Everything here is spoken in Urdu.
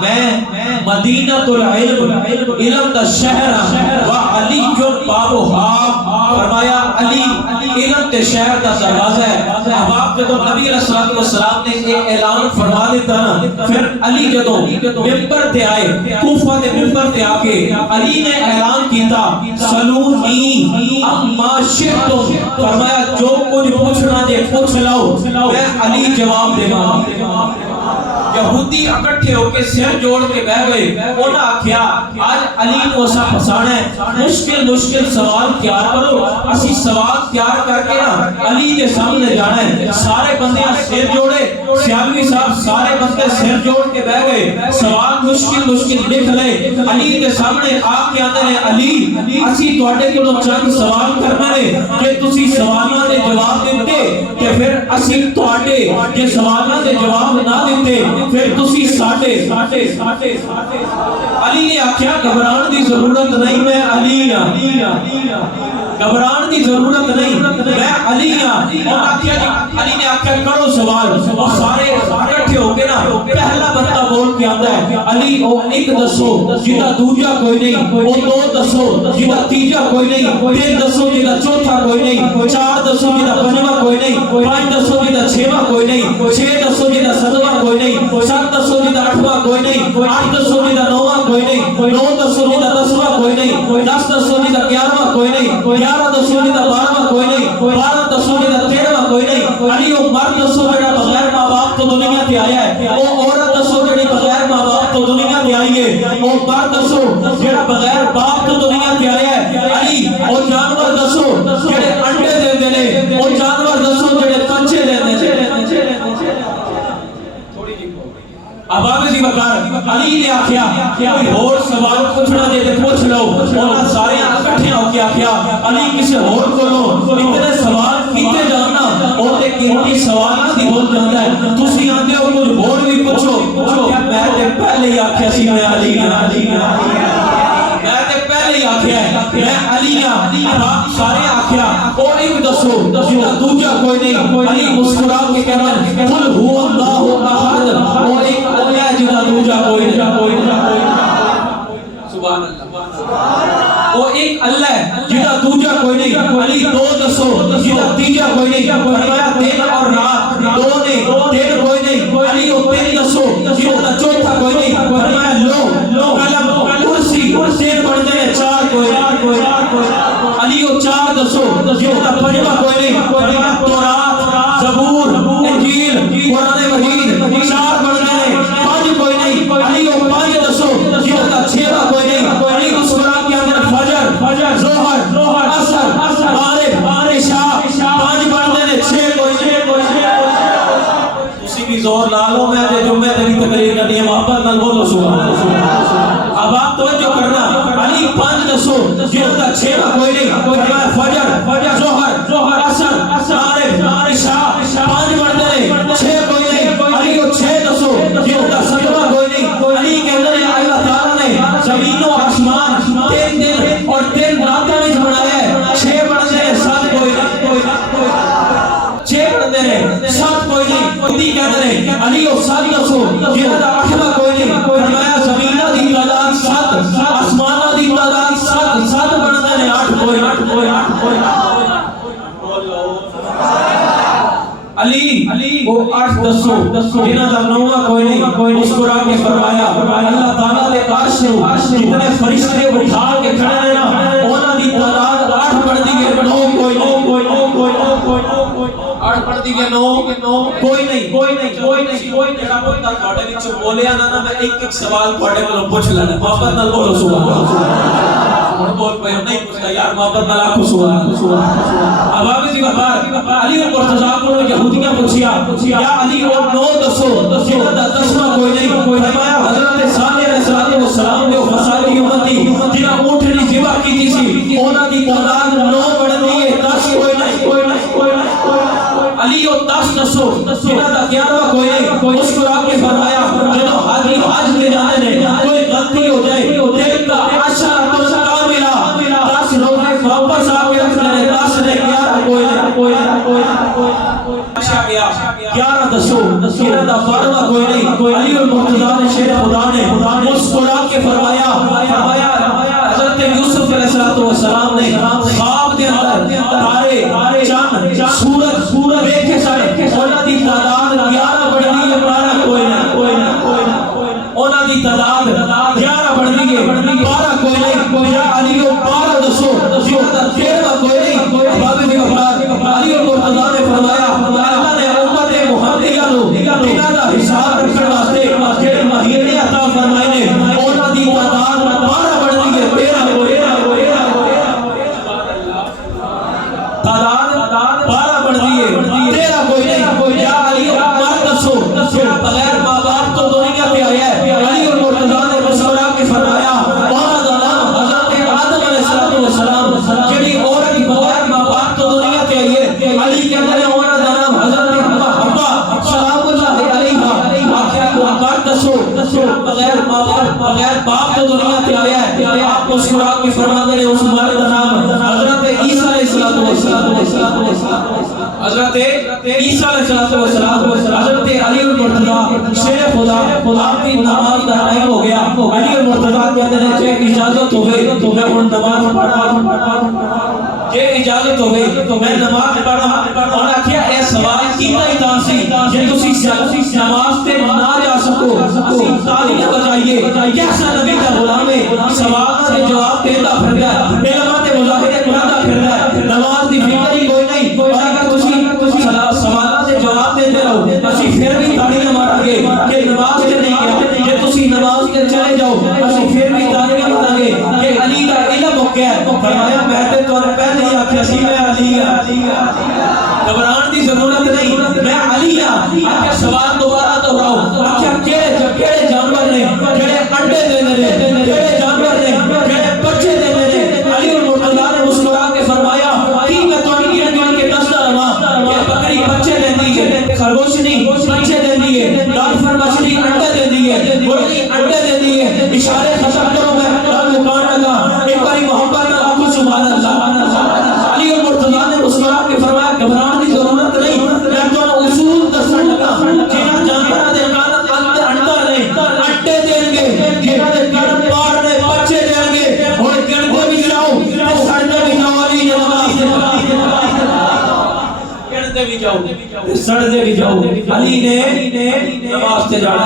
میں مدینہ العلم علم دا شہر و علی جو بابوہا فرمایا علی علم تے شہر دا دروازہ ہے. اب آپ جدو نبی علیہ الصلوۃ والسلام نے یہ اعلان فرما دیتا نا, پھر علی جدو ممبر تے آئے, کوفہ دے ممبر تے آ کے علی نے اعلان کیتا سلونی اما شئتم, فرمایا جو کچھ پوچھنا دے پوچھ لو, میں علی جواب دے گا. یہودی اکٹھے ہو کے سر جوڑ کے بیٹھ گئے. انہاں آکھیا آج علی کو اسا پھسانا ہے, مشکل سوال تیار کرو. اسی سوال تیار کر کے نا علی کے سامنے جانا ہے. سارے بندے سر جوڑے, سیالوی صاحب سارے بندے سر جوڑ کے بیٹھ گئے. سوال مشکل لکھ لے. علی کے سامنے آ کے آندے نے علی اسی تواڈے کولوں چند سوال کرنے نے کہ تسی سوالاں دے جواب دتے تے پھر اسی تواڈے جے سوالاں دے جواب نہ دتے پھر تسی ساڈے. علی نے آکھیا گھبران دی ضرورت نہیں, میں علی ہاں, گھبران دی ضرورت نہیں, میں علی ہاں. علی نے آکھیا کرو سوال. اور سارے اکٹھے ہو کے نا پہلا بندہ بول کے آندا ہے علی او ایک دسو جدا دوجا کوئی نہیں, او دو دسو جدا تیجا کوئی نہیں, تین دسو جدا چوتھا کوئی نہیں, چار دسو جدا پنجواں کوئی نہیں, پانچ دسو جدا چھواں کوئی نہیں, چھ دسو جدا ساتواں کوئی نہیں, سات دسو جدا آٹھواں کوئی نہیں, آٹھ دسو جدا نواں کوئی نہیں, نو دسو جدا دسواں کوئی نہیں, دس دسو جدا گیارہواں کوئی نہیں, گیارہ دسو جدا بارہواں کوئی نہیں, بارہ دسو جدا تیرہواں کوئی نہیں. علی او مرد دسو جڑا بغیر ماں باپ تو دنیا تے آیا ہے, او عورت دسو جڑی بغیر ماں باپ تو دنیا تے آئی ہے, او مرد دسو جڑا بغیر باپ تو دنیا تے آیا ہے. علی او جانور دسو جڑے انڈے دیندے نے, او جانور دسو جڑے بچے دیندے نے. اب آگے جی بکار علی نے آکھیا کوئی اور سوال پوچھنا دے تے پوچھ لو. انہاں سارے اکٹھے ہو کے آکھیا علی کسے اور کولوں اتنے سوال کیتے جانا او تے کیتی سوالاں دی بول جاندا ہے. تسی آندے ہو کچھ اور بھی پوچھو. میں تے پہلے ہی آکھیا سی میں علی ہاں, میں تے پہلے ہی آکھیا ہے میں علی ہاں. اب سارے آکھیا او ایک دسو جدا دوجا کوئی نہیں. علی مسکرا کے کہنا قل هو اللہ احد, او ایک اللہ جدا دوجا کوئی نہیں. سبحان اللہ, وہ ایک اللہ ہے جدا دوجا کوئی نہیں. علی دو دسو جدا تیجا کوئی نہیں. فرمایا دن اور رات دو نے, دن کوئی نہیں. علی وہ تین دسو جدا چوتھا کوئی نہیں. فرمایا لو قلم کرسی تین بن جائے چار کوئی نہیں. علی وہ چار دسو جدا پنجواں کوئی نہیں. فرمایا تورات زبور انجیل قرآن مجید چار بن جائے پانچ کوئی نہیں. علی وہ پانچ دسو جدا چھواں کوئی نہیں. علی اس قرآن کے اندر فجر ظہر عصر مغرب عشاء پانچ بندے نے چھ کوئی نہیں. اسی بھی زور لا لو, میں جو جمعے تک تقریر کرنی ہے محبت نال بولو سبحان اللہ. اب آپ توجہ کرنا, علی پانچ دسو جدا چھواں کوئی نہیں. فجر ظہر عصر مغرب عشاء پانچ بندے نے چھ کوئی نہیں. علی کو چھ دسو جدا ساتواں کوئی نہیں. علی کہتے ہیں اللہ تعالیٰ نے زمین و آسمان تین دن اور تین راتوں میں بنایا ہے. چھ بندے ہیں سات کوئی نہیں. چھ بندے ہیں سات کوئی نہیں. خودی کہتے ہیں علی و سات دسو جدا آٹھواں کوئی نہیں. فرمایا زمینہ دی تعداد سات, آسمانہ دی تعداد سات, سات بندے ہیں آٹھ کوئی نہیں. علی وہ آٹھ دسو جنہ دا نواں کوئی نہیں. مسکرا کے فرمایا اللہ تعالیٰ دے عرش جتنے فرشتے اٹھا کے کھڑے ہیں نا انہاں دی تعداد آٹھ بڑھ دی گئے, نو کوئی نہیں. آٹھ بڑھ دی گئے, نو کوئی نہیں. جڑا بندہ تواڈے وچ بولیا نا میں ایک سوال تواڈے کولوں پوچھ لینا, محبت نال بولو سبحان اللہ. ہن بول پے نہیں پوچھدا یار, محبت نال آکھو سبحان اللہ. اب آگے جی بات علی مرتضیٰ کو یہودیاں پوچھیا یا علی اور نو دسو جدا دسواں کوئی نہیں. فرمایا حضرت صالح علیہ السلام نے فسادی امتی جنہاں اونٹنی ذبح کیتی سی انہاں دی تعداد 9 بڑھنی ہے, 10 کوئی نہیں. علی اور 10 دسو جنہاں دا 11واں کوئی نہیں. مسکرا کے فرمایا جدو حاجی حج کے جانے نے کوئی غلطی ہو جائے دل کا عشرۃ کاملہ 10 روزے واپس آ کے رکھ لے, 10 نے 11 کوئی نہیں. 11 دسو جنہاں دا 12واں کوئی نہیں. المرتضیٰ نے شیر خدا نے مسکرا کے فرمایا حضرت یوسف علیہ السلام نے خواب دے اندر تارے چاند سورج دیکھے سارے انہاں دی تعداد 11 بڑھنی ہے 12 کوئی نہ انہاں دی تعداد 11 بڑھنی ہے 12 کوئی نہیں یا علی و 12 دسو جنہاں 13 کوئی نہیں بابے دی وقار علی المرتضیٰ نے فرمایا اللہ نے امت محمدیہ نو انہاں دا حساب رکھنے واسطے جڑے مہینے عطا فرمائے نے انہاں دی تعداد 12 بڑھنی ہے 13 کوئی تعداد 12 بڑھنی ہے 13 کوئی نہیں یا علی مرد دسو بغیر ماں باپ تو دنیا پہ آیا ہے علی المرتضیٰ نے مسکرا کے فرمایا انہاں دا نام حضرت آدم علیہ السلام جڑی عورت بغیر ماں باپ تو دنیا پہ آئی ہے علی کے اندر انہاں دا نام حضرت حوا سلام اللہ علیہا آخر مرد دسو بغیر ماں باپ بغیر باپ تو دنیا پہ آیا ہے آپ مسکرا کے فرماتے ہیں اس مرد دا نام حضرت عیسیٰ علیہ السلام حضرت عیسیٰ علیہ السلام حضرت علی المرتضیٰ شیر خدا آپ کی نماز کا ٹائم ہو گیا علی المرتضیٰ کہتے ہیں کہ اجازت ہو گئی تو میں ان نماز پڑھا کہ اجازت ہو گئی تو میں نماز پڑھا اور آخیا اے سوال کیتا ہی تاسی جے تسی نماز تے نہ جا سکو اسی تالیاں بجائیے کیسا نبی کا غلام ہے سوال سے جواب دیتا پھر گیا علماء تے مظاہرے قرآن پھر گیا نماز دی فکر ہی کوئی نہیں اور اگر تسی سوالات سے جواب دیتے رہو اسی پھر بھی تالیاں مارا گے کہ نماز کے نہیں گیا کہ تسی نماز کے چلے جاؤ اسی پھر بھی تالیاں مارا گے کہ علی کا علم ہو گیا فرمایا میں تو پہلے ہی آخیا سی میں علی گھبران دی ضرورت نہیں میں علی آخیا سوال دوبارہ دہراؤ آخیا کیڑے جانور نے کیڑے انڈے دینے نے کیڑے جانور نے کیڑے بچے دینے نے علی المرتضیٰ نے مسکرا کے فرمایا کہ میں تو گن گن کے دستا رہا کہ بکری بچے دیندی ہے خرگوشنی بچے دیندی ہے ڈالفن مچھلی انڈے دیندی ہے مرغی انڈے دیندی ہے اشارے ختم کرو میں مکان لگا ایک باری محبت نہ آخو سبحان اللہ علی المرتضیٰ نے مسکرا کے فرمایا گھبران کی ضرورت نہیں میں تو اصول دسن لگا جنہاں جانوروں دے کان انڈا نے انڈے دیں گے جنہاں دے کان پار نے بچے دیں گے اور گن کو بھی جاؤ سڑنے بھی جاؤ علی نے نماز گن دے بھی جاؤ سڑنے بھی جاؤ علی نے نماز سے جانا